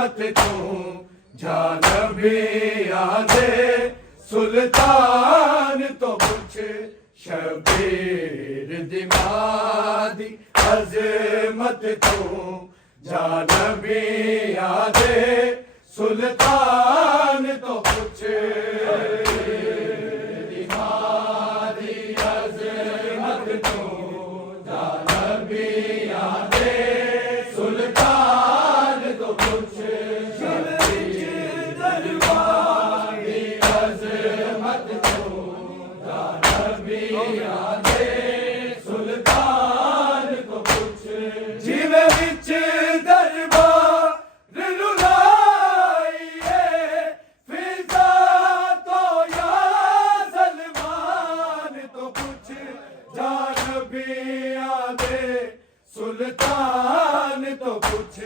عظمت تو جانبی آدھے سلطان تو کچھ شبیر دمادی عظمت تو جانبی آدھے سلطان تو کچھ دمادی عظمت تو جانبی آدھے سلطان تو کچھ سلطان تو کچھ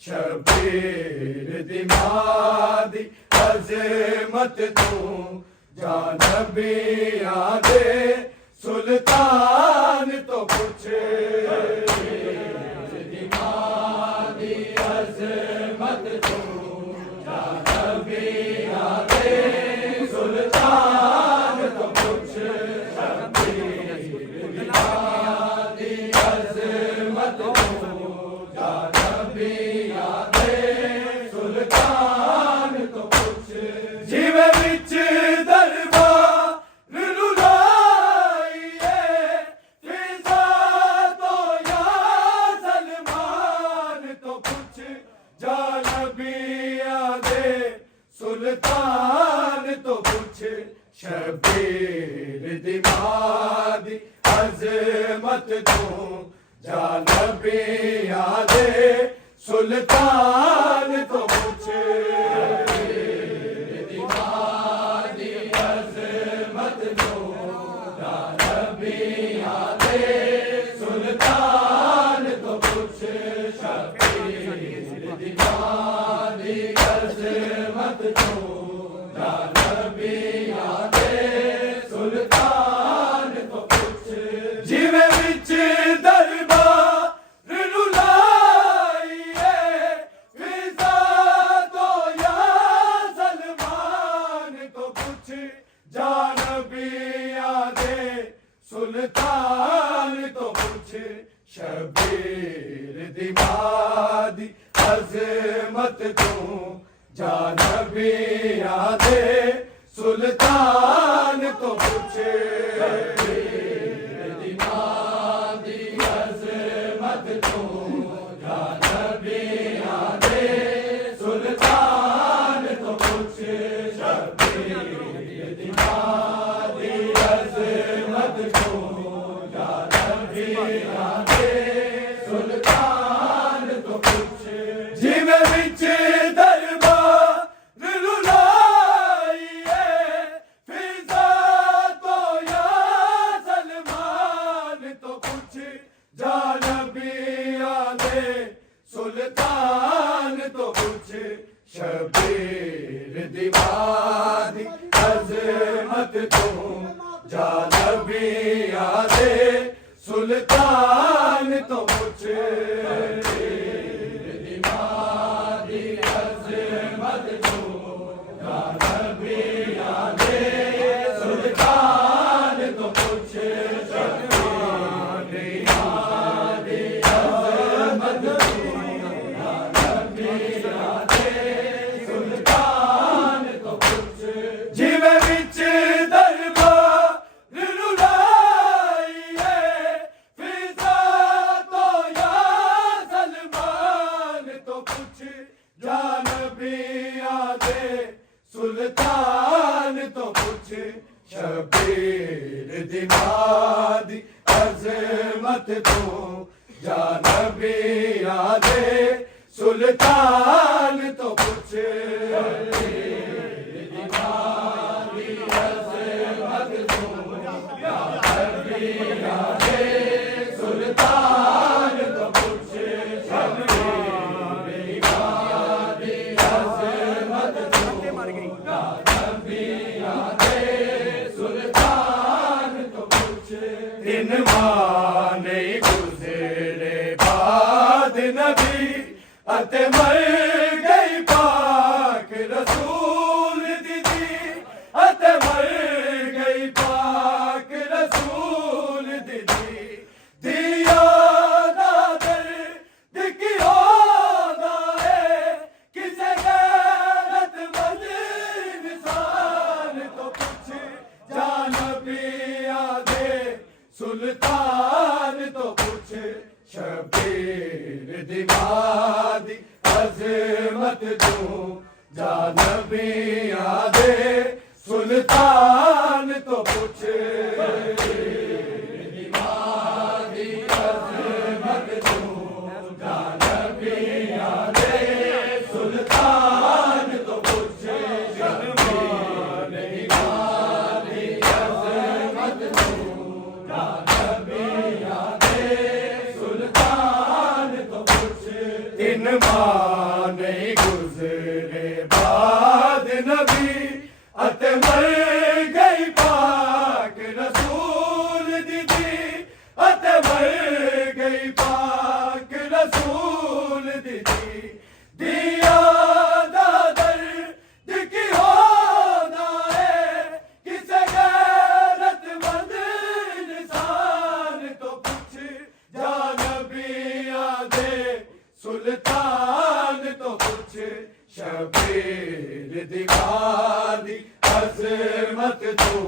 شبیر دمادی عظمت تو جانبی آدھے سلطان تو کچھ دمادی عظمت تو جانبی آدھے سلطان تو کچھ سلطان تو کچھ شبیر دمادی عظمت تو جانبی آدھے سلطان تو کچھ دمادی عظمت تو جانبی آدھے سلطان تو کچھ شبیر دمادی عظمت تو جانبی آدھے سلطان تو کچھ جیوے وچ دربار رلائیے فضا تو یا سلمان تو کچھ جانبی آدھے سلطان تو کچھ شبیر دمادی عظمت تو جانبی آدھے سلطان تو کچھ دمادی عظمت تو جانبی آدھے سلطان تو کچھ شبیر دمادی عظمت تو جانبی آدھے سلطان تو کچھ جیوے وچ سلطان تو کچھ شبیر دمادی عظمت تو جانبی آدھے سلطان تو کچھ دمادی عظمت تو جانبی آدھے سلطان تو کچھ سلطان تو کچھ شبیر دمادی عظمت تو جانبی آدھے سلطان تو کچھ دمادی عظمت تو جانبی آدھے سلطان تو کچھ شبیر دمادی عظمت دن مانے گزرے بعد نبی ات مر گئی سلطان تو پوچھ شبیر دی ماں دی عظمت تو جا نبیاں دے سلطان تو پوچھ دی ماں دی عظمت تو جا نبیاں دے سلطان تو پوچھ شبیر دی ماں دی عظمت تو جا نبیاں دے سلطان تو پوچھ تین ماہ نہیں گزرے بعد نبی اتے مر گئی پاک رسول دیدی اتے مر گئی پاک رسول دیدی دیا دادر دکھی ہونا ہے کسے غیرت مند انسان تو پوچھ جا نبیاں دے سلطان تو پوچھ شبیر دی ماں دی عظمت تو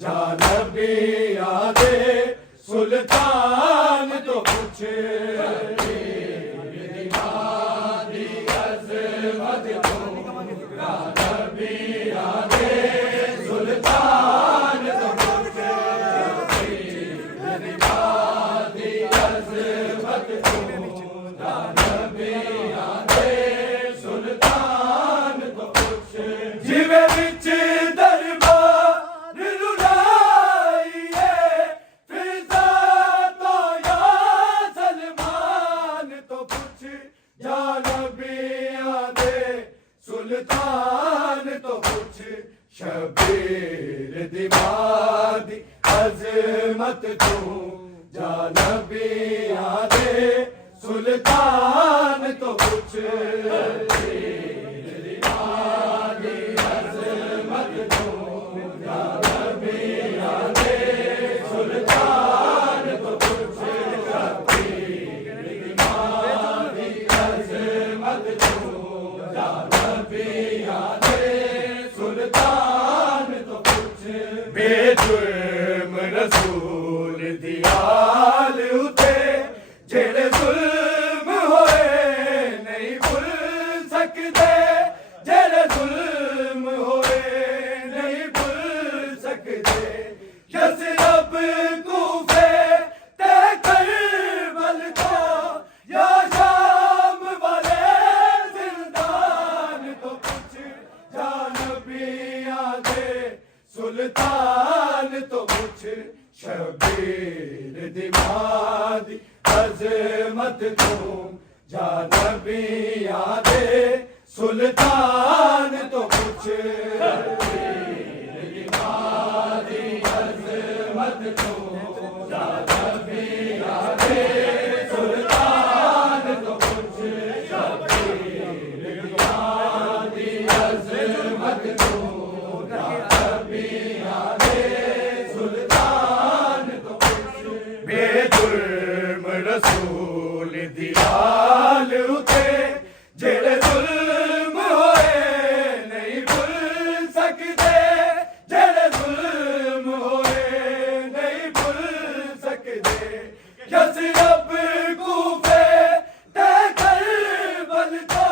جا نبیاں دے سلطان تو پوچھ شبیر دی ماں دی عظمت تو جا نبیاں دے سلطان تو پوچھ شبیر دی ماں دی عظمت تو جا نبیاں دے سلطان تو پوچھ جیوے وچ دربار رلائیے فضا تو یا سلمان تو پوچھ جا نبیاں دے سلطان تو پوچھ شبیر دی ماں دی عظمت تو جا نبیاں دے سلطان تو پوچھ شبیر دی ماں دی عظمت تو جا نبیاں دے سلطان تو پوچھ شبیر دی ماں دی عظمت تو جا نبیاں دے سلطان تو پوچھ بے جرم رسول دی آل اتے جڑے ظلم ہوئے نہیں بھول سکتے جڑے ظلم ہوئے نہیں بھول سکتے یثرب کوفے تے کربل کو یا شام والے زندان تو پوچھ جا نبیاں دے سلطان تو پوچھ شبیر دی ماں دی عظمت تو جا نبیاں دے سلطان تو پوچھ شبیر دی ماں دی عظمت تو جا نبیاں دے سلطان تو پوچھ شبیر دی ماں دی عظمت تو جا نبیاں دے سلطان تو پوچھ بے جرم رسول دی آل اتے جڑے ظلم ہوئے نہیں بھول سکتے جڑے ظلم ہوئے نہیں بھول سکتے یثرب کوفے تے کربل کو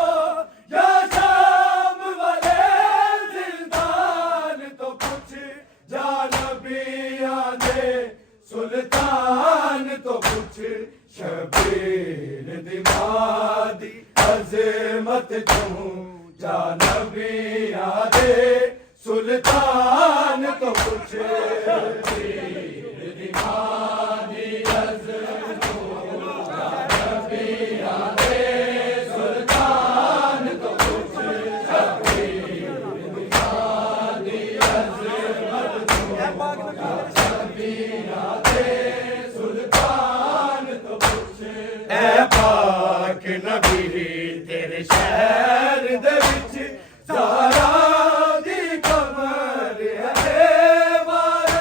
یا شام والے زندان تو پوچھ جا نبیاں دے سلطان تو پوچھ شبیر دی ماں دی عظمت تو جا نبیاں دے سلطان تو پوچھ شبیر دی ماں دی عظمت تو جا نبیاں دے سلطان تو پوچھ شبیر دی ماں دی عظمت تو جا نبیاں دے سلطان تو پوچھ اے پاک نبی تیرے شہر دے وچ زہرا دی قبر ہے مار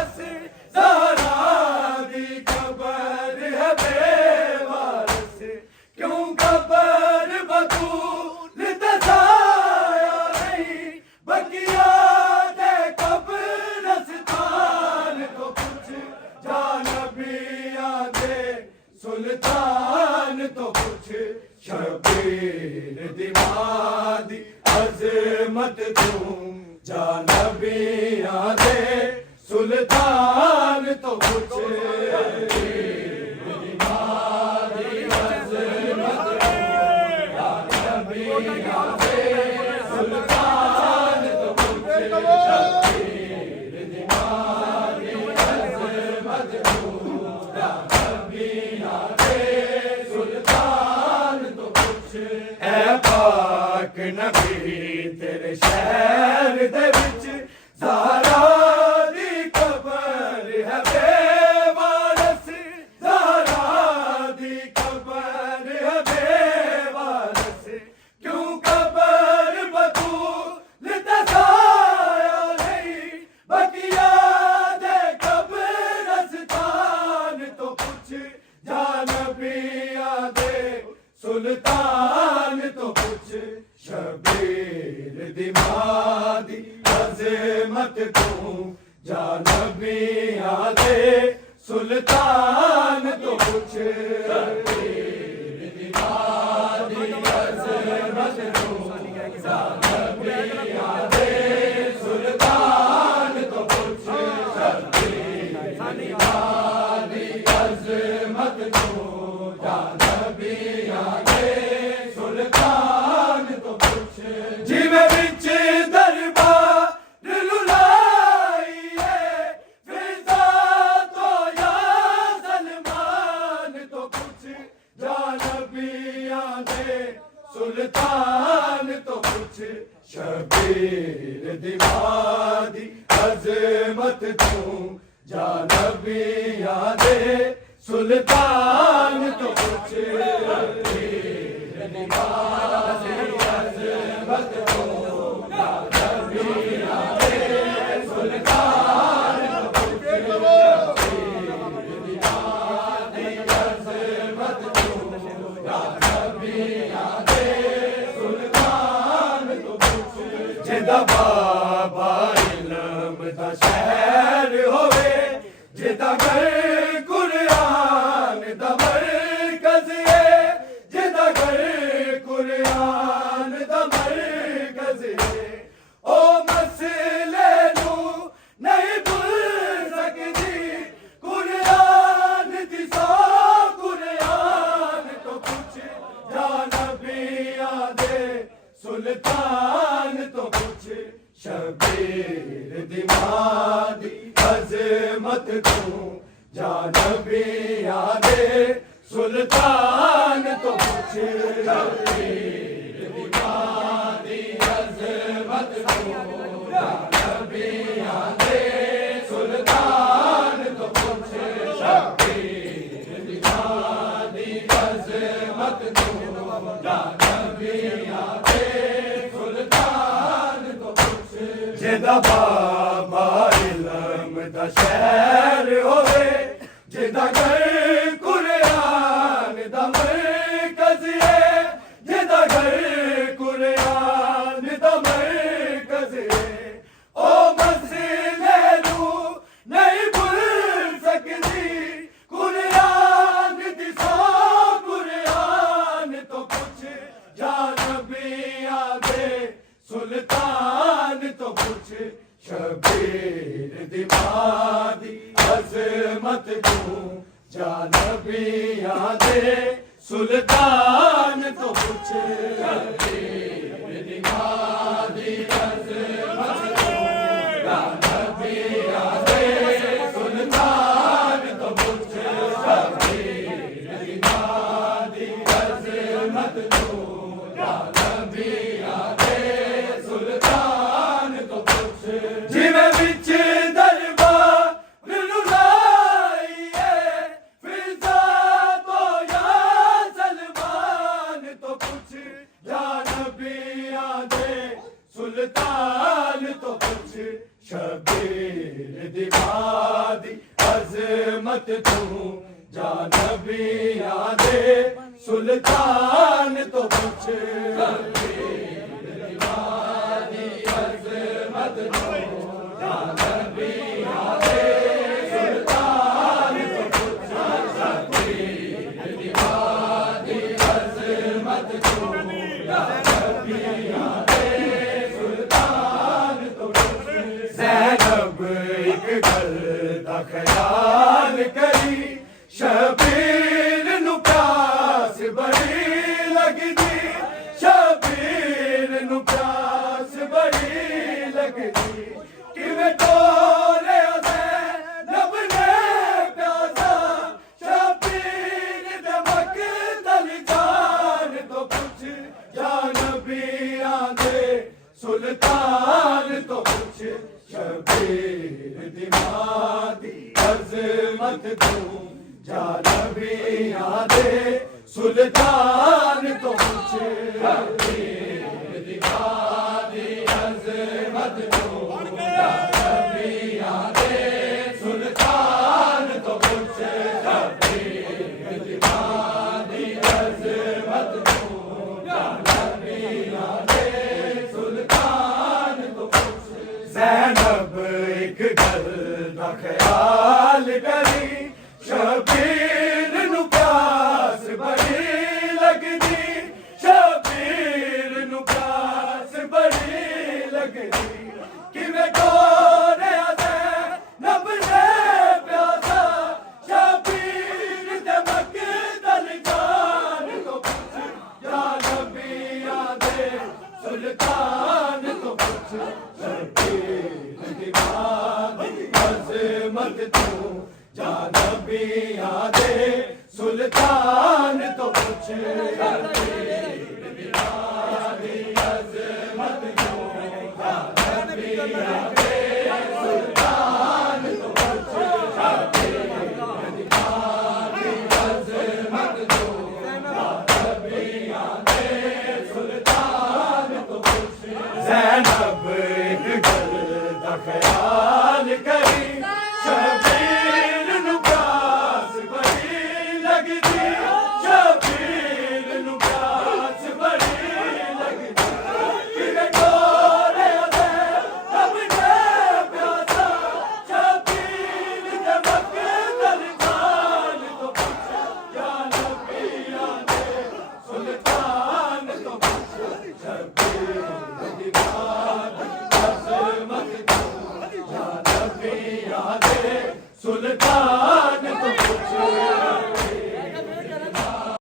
شبیر دیوادی عظمت تو جانبیاں دے سلطان تو کچھ نبی تیرے شہر دے وچ زہرا دی قبر ہے بے وارث زہرا دی قبر ہے بے وارث کیوں قبر بطول تسایا نہیں بقیا دے قبرستان تو کچھ جانبیاں دے سلطان تو کچھ شبیر دیوادی عظمت تو جانبیاں دے سلطان تو کچھ شبیر دیوادی عظمت تو جانبیاں دے سلطان تو کچھ شبیر دیوادی عظمت تو جانبیاں دے سلطان تو کچھ جیویں وچ دربار للائیے فضا تو یا سلمان تو کچھ جانبیاں دے سلطان تو کچھ شبیر دیوادی عظمت تو جانبیاں دے سلطان تو کچھ جدا بابا علم دا شہر ہوئے جدا گھر قرآن دا مرکز ہے جدا گھر قرآن دا مرکز ہے او مسئلے نو نہیں بھول سکتی قرآن دی سو قرآن تو کچھ جانبیاں دے سلطان تو کچھ شبیر دیوادی عظمت تو جانبیاں دے سلطان تو کچھ شبیر دیوادی عظمت تو جانبیاں دے سلطان تو کچھ شبیر دیوادی عظمت تو جانبیاں دے سلطان تو کچھ جدا بابا علم دا شہر ہوئے جدا گھر قرآن دا مرکز ہے جدا گھر قرآن دا مرکز ہے او مسئلے نو نہیں بھول سکتی قرآن دی سو قرآن تو کچھ جانبیاں دے سلطان تو کچھ شبیر دیوادی عظمت تو جانبیاں دے سلطان تو کچھ شبیر دیوادی عظمت تو جانبیاں دے سلطان تو کچھ شبیر دیوادی عظمت تو جانبیاں دے سلطان تو کچھ جیویں وچ دربار للائیے فضا تو یا سلمان تو کچھ جانبیاں دے سلطان تو کچھ شبیر دیوادی عظمت تو جانبیاں دے سلطان تو کچھ شبیر دیوادی عظمت تو جانبیاں دے سلطان تو کچھ شبیر دیوادی عظمت تو ایک گل دا خیال کری شبیر نو پیاس بڑی لگدی شبیر نو پیاس بڑی لگدی کیویں ٹوریا زینب نے پیاسا شبیر دے مقتل جان تو پوچھ یا نبیاں دے سلطان تو پوچھ شبیر دی ماں دی عظمت تو جا نبیاں دے سلطان تو پوچھ شبیر دی ماں دی عظمت تو جا نبیاں دے سلطان تو پوچھ شبیر دی ماں دی عظمت تو جا نبیاں دے سلطان تو پوچھ زینب ایک گل دا خیال کری شبیر نو پیاس بڑی لگدی شبیر نو پیاس بڑی لگدی کیویں ٹوریا زینب نے پیاسا شبیر دے مقتل جان تو پوچھ یا نبیاں دے سلطان تو پوچھ شبیر دی ماں دی عظمت تو جا نبیاں دے سلطان تو پوچھ شبیر دی ماں دی عظمت تو جا نبیاں دے سلطان تو پوچھ شبیر دی ماں دی عظمت تو جا نبیاں دے سلطان تو پوچھ زینب ایک گل دا خیال کری شبیر نو پیاس بڑی لگدی شبیر نو پیاس بڑی لگدی کیویں ٹوریا زینب نے پیاسا شبیر دے مقتل جان تو پوچھ یا نبیاں دے سلطان تو پوچھ شبیر دی ماں دی عظمت تو جا نبیاں دے سلطان